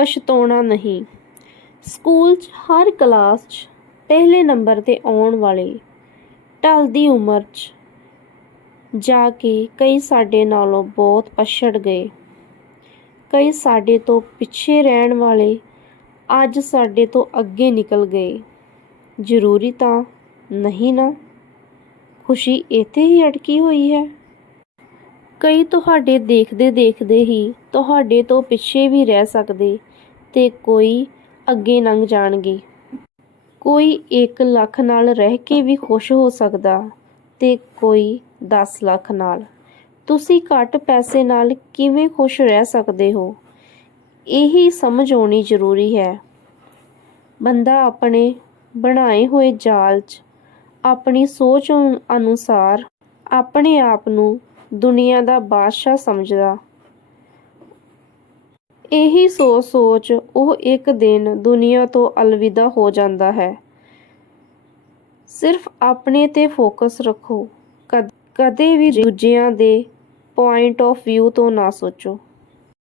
ਪਛਤਾਉਣਾ ਨਹੀਂ। ਸਕੂਲ 'ਚ ਹਰ ਕਲਾਸ 'ਚ ਪਹਿਲੇ ਨੰਬਰ ਤੇ ਆਉਣ ਵਾਲੇ ਢਲਦੀ ਉਮਰ 'ਚ ਜਾ ਕੇ ਕਈ ਸਾਡੇ ਨਾਲੋਂ ਬਹੁਤ ਪਛੜ ਗਏ। ਕਈ ਸਾਡੇ ਤੋਂ ਪਿੱਛੇ ਰਹਿਣ ਵਾਲੇ ਅੱਜ ਸਾਡੇ ਤੋਂ ਅੱਗੇ ਨਿਕਲ ਗਏ। ਜ਼ਰੂਰੀ ਤਾਂ ਨਹੀਂ ਨਾ। ਖੁਸ਼ੀ ਇੱਥੇ ਹੀ ਅਟਕੀ ਹੋਈ ਹੈ। ਕਈ ਤੁਹਾਡੇ ਦੇਖਦੇ ਦੇਖਦੇ ਹੀ ਤੁਹਾਡੇ ਤੋਂ ਪਿੱਛੇ ਵੀ ਰਹਿ ਸਕਦੇ। ਤੇ ਕੋਈ ਅੱਗੇ ਲੰਘ ਜਾਣਗੇ। ਕੋਈ ਇੱਕ ਲੱਖ ਨਾਲ ਰਹਿ ਕੇ ਵੀ ਖੁਸ਼ ਹੋ ਸਕਦਾ ਤੇ ਕੋਈ ਦਸ ਲੱਖ ਨਾਲ। ਤੁਸੀਂ ਘੱਟ ਪੈਸੇ ਨਾਲ ਕਿਵੇਂ ਖੁਸ਼ ਰਹਿ ਸਕਦੇ ਹੋ? ਇਹੀ ਸਮਝ ਆਉਣੀ ਜ਼ਰੂਰੀ ਹੈ। ਬੰਦਾ ਆਪਣੇ ਬਣਾਏ ਹੋਏ ਜਾਲ 'ਚ ਆਪਣੀ ਸੋਚ ਅਨੁਸਾਰ ਆਪਣੇ ਆਪ ਨੂੰ ਦੁਨੀਆ ਦਾ ਬਾਦਸ਼ਾਹ ਸਮਝਦਾ ਇਹੀ ਸੋਚ ਸੋਚ ਉਹ ਇੱਕ ਦਿਨ ਦੁਨੀਆ ਤੋਂ ਅਲਵਿਦਾ ਹੋ ਜਾਂਦਾ ਹੈ। ਸਿਰਫ ਆਪਣੇ ਤੇ ਫੋਕਸ ਰੱਖੋ। ਕਦ- ਕਦੇ ਵੀ ਦੂਜਿਆਂ ਦੇ ਪੁਆਇੰਟ ਆਫ View ਤੋਂ ਨਾ ਸੋਚੋ।